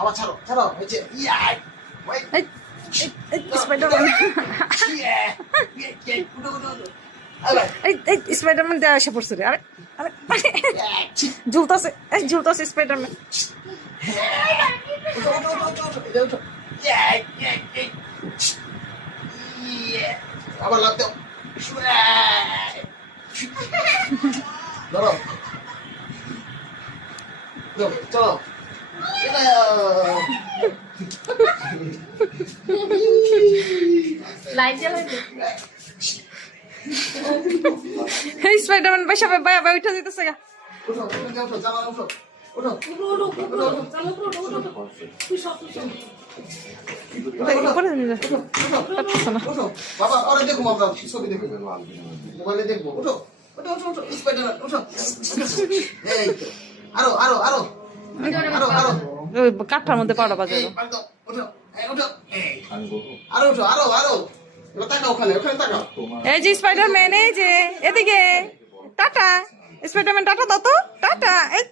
আবার ছাড়ো ছাড়ো হয়েছে ইয়াই ওই স্পাইডারম্যান উঠো উঠো উঠো আবার স্পাইডারম্যান দেওয়া এসে পড়ছে রে আরে আরে ঝুলতাছে ঝুলতাছে স্পাইডারম্যান উঠো উঠো উঠো উঠো এটা উঠো ইয়াই ইয়াই ইয়াই আবার লাগ দাও ধরো চলো লাইট জ্বালাইতে স্পাইডারম্যান বাইসা বাই বাই উঠে যেতেছে গা উঠো উঠো উঠো জামা উঠো উঠো উপরে নিয়ে যা উঠো বাবা আরে দেখো আমরা ছবি দেখো মোবাইলে দেখবো উঠো উঠো উঠো উঠো স্পাইডারম্যান উঠো এই তো আরো আরো আরো আরো আরো ওই কাঠটার মধ্যে পাড়া বাজে এই পারতো উঠো এই উঠো এই আরো উঠো আরো আরো এবার তাকাও ওখানে ওখানে তাকাও এই যে স্পাইডারম্যান এই যে এদিকে টাটা স্পাইডারম্যান টাটা দাও তো টাটা এই